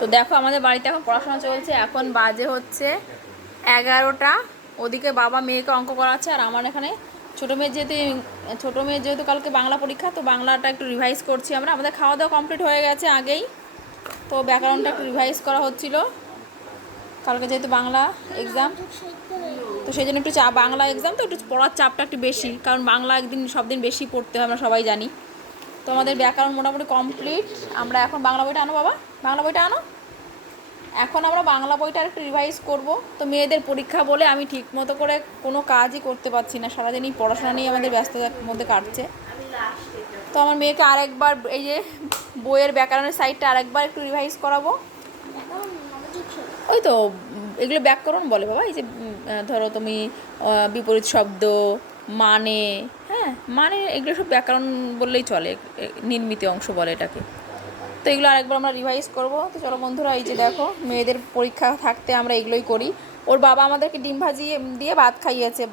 তো দেখো, আমাদের বাড়িতে এখন পড়াশোনা চলছে। এখন বাজে হচ্ছে এগারোটা। ওদিকে বাবা মেয়েকে অঙ্ক করাচ্ছে, আর আমার এখানে ছোটো মেয়ের যেহেতু ছোটো মেয়ের যেহেতু কালকে বাংলা পরীক্ষা, তো বাংলাটা একটু রিভাইজ করছি আমরা। আমাদের খাওয়া দাওয়া কমপ্লিট হয়ে গেছে আগেই। তো ব্যাকরণটা একটু রিভাইজ করা হচ্ছিল। কালকে যেহেতু বাংলা এক্সাম। তো সেই জন্য একটু চা বাংলা এক্সাম তো একটু পড়ার চাপটা একটু বেশি, কারণ বাংলা একদিন সব দিন বেশি পড়তে হয়, আমরা সবাই জানি তো আমাদের ব্যাকরণ মোটামুটি কমপ্লিট আমরা এখন বাংলা বইটা আনো বাবা বাংলা বইটা আনো এখন আমরা বাংলা বইটা একটু রিভাইজ করব তো মেয়েদের পরীক্ষা বলে আমি ঠিক মতো করে কোনো কাজই করতে পারছি না সারাদিন এই পড়াশোনা নিয়ে আমাদের ব্যস্ততার মধ্যে কাটছে তো আমার মেয়েকে আরেকবার এই যে বইয়ের ব্যাকরণের সাইডটা আরেকবার একটু রিভাইজ করাবো। ওই তো এগুলো ব্যাকরণ বলে বাবা, এই যে ধরো তুমি বিপরীত শব্দ মানে হ্যাঁ মানে এগুলো সব ব্যাকরণ বললেই চলে নির্মিত অংশ বলে এটাকে। তো এগুলো আরেকবার আমরা রিভাইজ করব। তো চলো বন্ধুরা, এই যে দেখো, মেয়েদের পরীক্ষা থাকতে আমরা এগুলোই করি। ওর বাবা আমাদেরকে ডিম ভাজিয়ে দিয়ে ভাত খাইয়েছে।